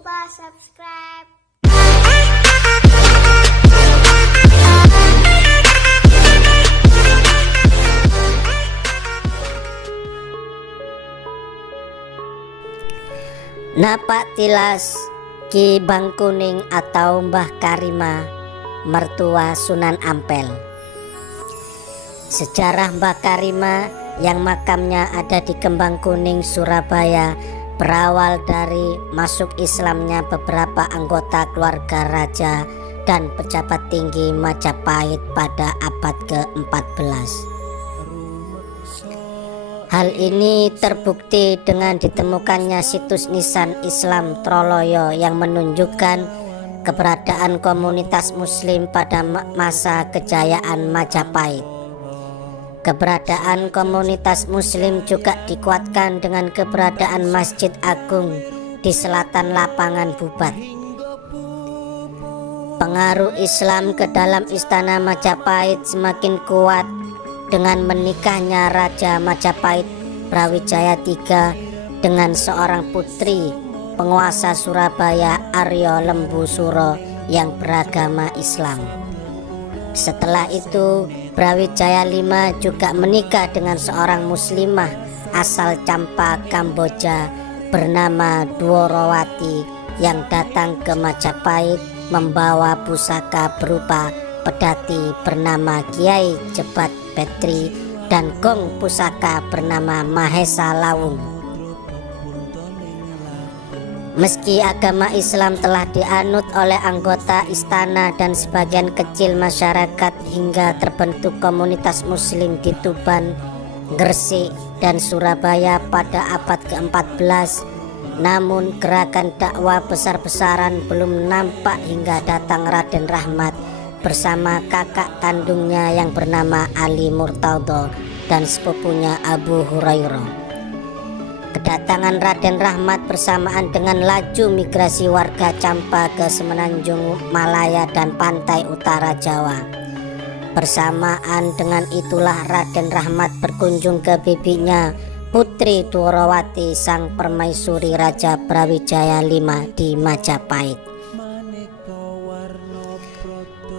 lupa subscribe. Napak tilas Ki Bangkuning atau Mbah Karima, mertua Sunan Ampel. Sejarah Mbah Karima yang makamnya ada di Kembang Kuning, Surabaya berawal dari masuk Islamnya beberapa anggota keluarga raja dan pejabat tinggi Majapahit pada abad ke-14. Hal ini terbukti dengan ditemukannya situs nisan Islam Troloyo yang menunjukkan keberadaan komunitas muslim pada masa kejayaan Majapahit. Keberadaan komunitas muslim juga dikuatkan dengan keberadaan Masjid Agung di selatan lapangan Bubat. Pengaruh Islam ke dalam istana Majapahit semakin kuat dengan menikahnya Raja Majapahit Brawijaya III dengan seorang putri penguasa Surabaya Aryo Lembusuro yang beragama Islam. Setelah itu Brawijaya V juga menikah dengan seorang muslimah asal Campa, Kamboja bernama Dworowati yang datang ke Majapahit membawa pusaka berupa pedati bernama Kiai Jebat Petri dan gong pusaka bernama Mahesa Lawung. Meski agama Islam telah dianut oleh anggota istana dan sebagian kecil masyarakat hingga terbentuk komunitas muslim di Tuban, Gresik, dan Surabaya pada abad ke-14, namun gerakan dakwah besar-besaran belum nampak hingga datang Raden Rahmat bersama kakak kandungnya yang bernama Ali Murtadho dan sepupunya Abu Hurairah. Kedatangan Raden Rahmat bersamaan dengan laju migrasi warga Campa ke Semenanjung Malaya dan pantai utara Jawa. Bersamaan dengan itulah Raden Rahmat berkunjung ke bibinya Putri Dworowati sang permaisuri Raja Brawijaya V di Majapahit.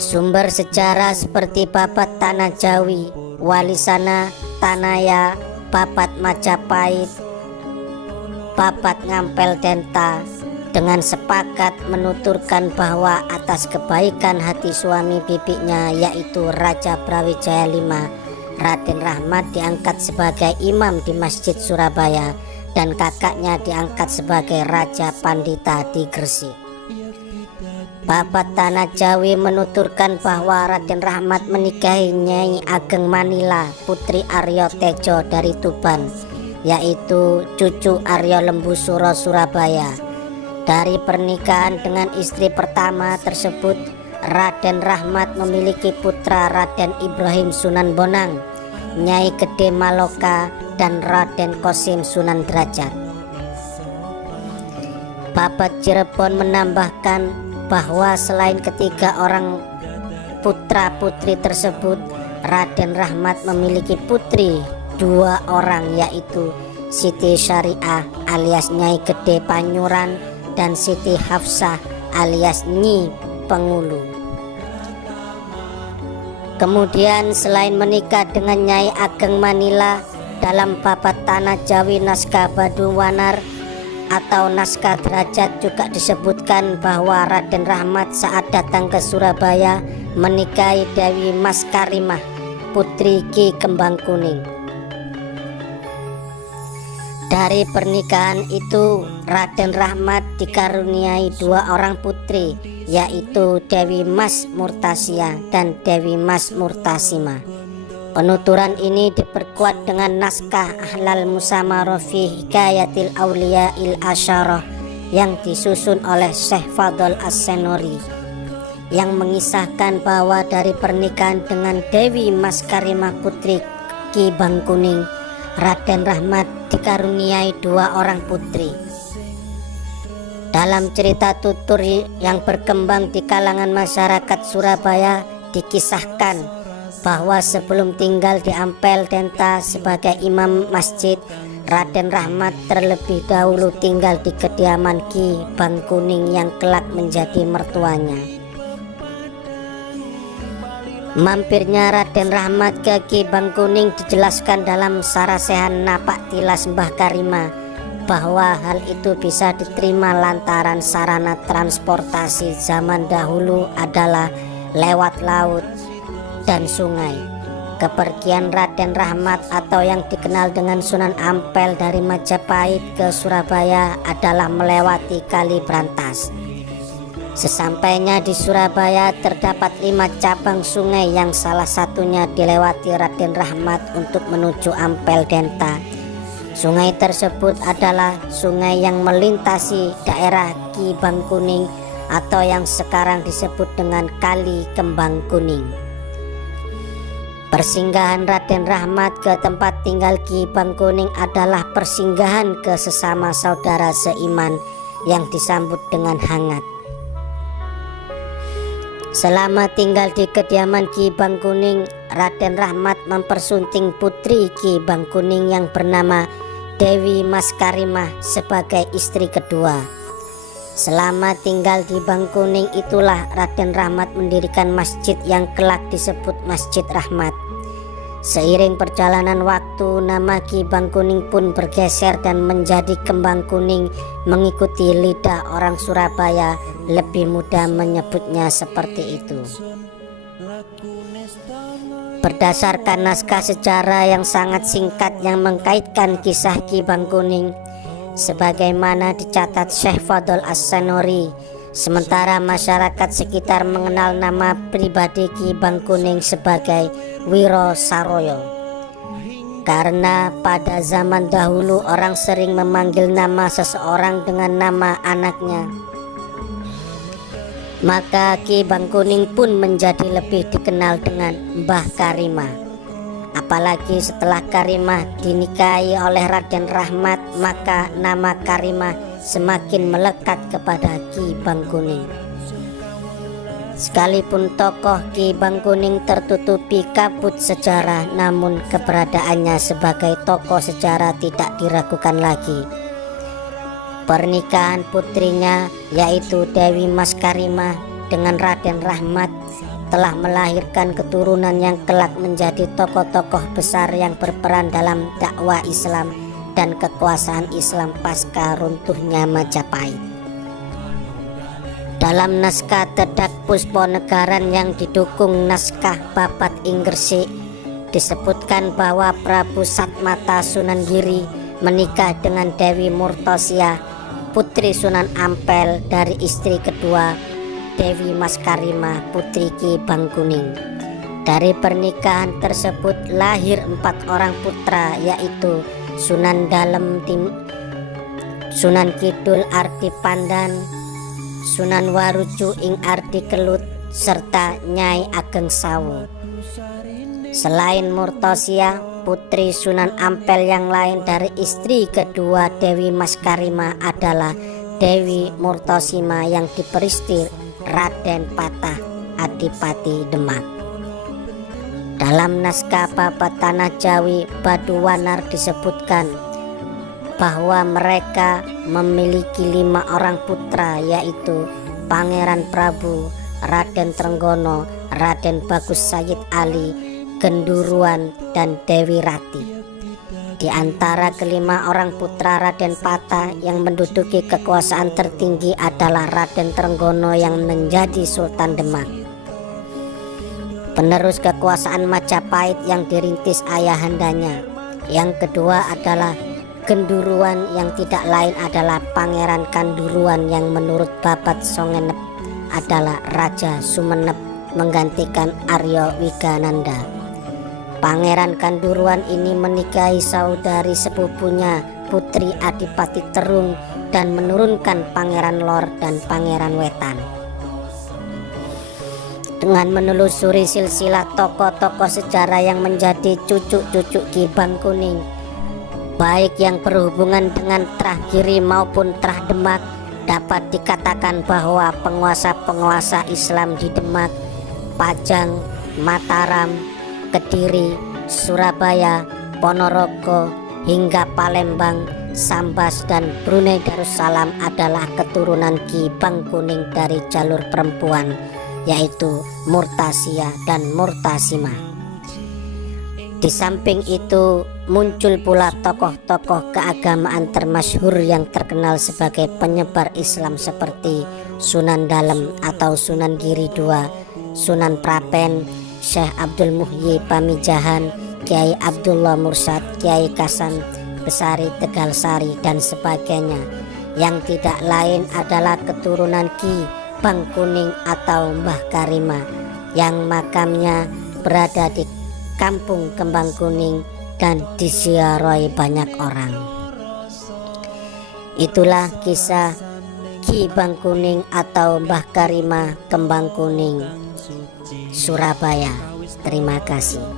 Sumber sejarah seperti Babat Tanah Jawi, Walisana Tanaya, Babat Majapahit, Babat Ngampel Denta dengan sepakat menuturkan bahwa atas kebaikan hati suami bibinya yaitu Raja Brawijaya V, Raden Rahmat diangkat sebagai imam di Masjid Surabaya dan kakaknya diangkat sebagai Raja Pandita di Gresik. Babat Tanah Jawi menuturkan bahwa Raden Rahmat menikahi Nyai Ageng Manila, putri Aryo Tejo dari Tuban, yaitu cucu Aryo Lembusuro Surabaya. Dari pernikahan dengan istri pertama tersebut, Raden Rahmat memiliki putra Raden Ibrahim Sunan Bonang, Nyai Gede Maloka, dan Raden Kosim Sunan Derajat. Babat Cirebon menambahkan bahwa selain ketiga orang putra-putri tersebut, Raden Rahmat memiliki putri dua orang yaitu Siti Syariah alias Nyai Gede Panyuran dan Siti Hafsah alias Nyi Pengulu. Kemudian selain menikah dengan Nyai Ageng Manila, dalam Babat Tanah Jawi naskah Baduwanar atau naskah Derajat juga disebutkan bahwa Raden Rahmat saat datang ke Surabaya menikahi Dewi Mas Karimah, putri Ki Kembang Kuning. Dari pernikahan itu Raden Rahmat dikaruniai dua orang putri yaitu Dewi Mas Murtasia dan Dewi Mas Murtasima. Penuturan ini diperkuat dengan naskah Ahlal Musamarah fi Hikayatil Auliya il Asyarah yang disusun oleh Syekh Fadl As-Senori yang mengisahkan bahwa dari pernikahan dengan Dewi Mas Karimah putri Ki Bangkuning, Raden Rahmat dikaruniai dua orang putri. Dalam cerita tutur yang berkembang di kalangan masyarakat Surabaya dikisahkan bahwa sebelum tinggal di Ampel Denta sebagai imam masjid, Raden Rahmat terlebih dahulu tinggal di kediaman Ki Bangkuning yang kelak menjadi mertuanya. Mampirnya Raden Rahmat ke Ki Bangkuning dijelaskan dalam Sarasehan Napak Tilas Mbah Karima bahwa hal itu bisa diterima lantaran sarana transportasi zaman dahulu adalah lewat laut dan sungai. Kepergian Raden Rahmat atau yang dikenal dengan Sunan Ampel dari Majapahit ke Surabaya adalah melewati Kali Brantas. Sesampainya di Surabaya terdapat 5 cabang sungai yang salah satunya dilewati Raden Rahmat untuk menuju Ampel Denta. Sungai tersebut adalah sungai yang melintasi daerah Ki Bangkuning atau yang sekarang disebut dengan Kali Kembang Kuning. Persinggahan Raden Rahmat ke tempat tinggal Ki Bangkuning adalah persinggahan ke sesama saudara seiman yang disambut dengan hangat. Selama tinggal di kediaman Ki Bangkuning, Raden Rahmat mempersunting putri Ki Bangkuning yang bernama Dewi Maskarimah sebagai istri kedua. Selama tinggal di Bangkuning itulah Raden Rahmat mendirikan masjid yang kelak disebut Masjid Rahmat. Seiring perjalanan waktu, nama Ki Bangkuning pun bergeser dan menjadi Kembang Kuning, mengikuti lidah orang Surabaya, lebih mudah menyebutnya seperti itu. Berdasarkan naskah sejarah yang sangat singkat yang mengkaitkan kisah Ki Bangkuning, sebagaimana dicatat Syekh Fadl As-Sanuri, sementara masyarakat sekitar mengenal nama pribadi Ki Bangkuning sebagai Wiro Saroyo. Karena pada zaman dahulu orang sering memanggil nama seseorang dengan nama anaknya, maka Ki Bangkuning pun menjadi lebih dikenal dengan Mbah Karimah. Apalagi setelah Karimah dinikahi oleh Raden Rahmat, maka nama Karimah semakin melekat kepada Ki Bangkuning. Sekalipun tokoh Ki Bangkuning tertutupi kabut sejarah, namun keberadaannya sebagai tokoh sejarah tidak diragukan lagi. Pernikahan putrinya yaitu Dewi Maskarimah dengan Raden Rahmat telah melahirkan keturunan yang kelak menjadi tokoh-tokoh besar yang berperan dalam dakwah Islam dan kekuasaan Islam pasca runtuhnya Majapahit. Dalam naskah Dedak Pusponegaran yang didukung naskah Babat Inggresik disebutkan bahwa Prabu Satmata Sunan Giri menikah dengan Dewi Murtosia, putri Sunan Ampel dari istri kedua Dewi Maskarimah, putri Ki Bangkuning. Dari pernikahan tersebut lahir 4 orang putra, yaitu Sunan Dalem Sunan Kidul Ardi Pandan, Sunan Warucu ing Ardi Kelut, serta Nyai Ageng Sawu. Selain Murtosia, putri Sunan Ampel yang lain dari istri kedua Dewi Maskarimah adalah Dewi Murtosima yang diperisti Raden Patah, Adipati Demak. Dalam naskah Babat Tanah Jawi Baduwanar disebutkan bahwa mereka memiliki 5 orang putra, yaitu Pangeran Prabu, Raden Trenggono, Raden Bagus Sayyid Ali, Genduruan, dan Dewi Rati. Di antara kelima orang putra Raden Patah yang menduduki kekuasaan tertinggi adalah Raden Trenggono yang menjadi Sultan Demak, penerus kekuasaan Majapahit yang dirintis ayahandanya. Yang kedua adalah Genduruan yang tidak lain adalah Pangeran Kanduruan yang menurut Babat Songenep adalah Raja Sumenep menggantikan Arya Wigananda. Pangeran Kanduruan ini menikahi saudari sepupunya Putri Adipati Terung dan menurunkan Pangeran Lor dan Pangeran Wetan. Dengan menelusuri silsilah tokoh-tokoh sejarah yang menjadi cucu-cucu Ki Bangkuning, baik yang berhubungan dengan Trah Giri maupun Trah Demak, dapat dikatakan bahwa penguasa-penguasa Islam di Demak, Pajang, Mataram, Kediri, Surabaya, Ponorogo, hingga Palembang, Sambas dan Brunei Darussalam adalah keturunan Ki Bangkuning dari jalur perempuan, yaitu Murtasia dan Murtasimah. Di samping itu muncul pula tokoh-tokoh keagamaan termasyhur yang terkenal sebagai penyebar Islam seperti Sunan Dalem atau Sunan Giri II, Sunan Prapen, Syekh Abdul Muhyi Pamijahan, Kiai Abdullah Mursyad, Kiai Kasan Besari Tegalsari dan sebagainya, yang tidak lain adalah keturunan Ki Bangkuning atau Mbah Karima yang makamnya berada di Kampung Kembang Kuning dan diziarahi banyak orang. Itulah kisah Ki Bangkuning atau Mbah Karima Kembang Kuning, Surabaya. Terima kasih.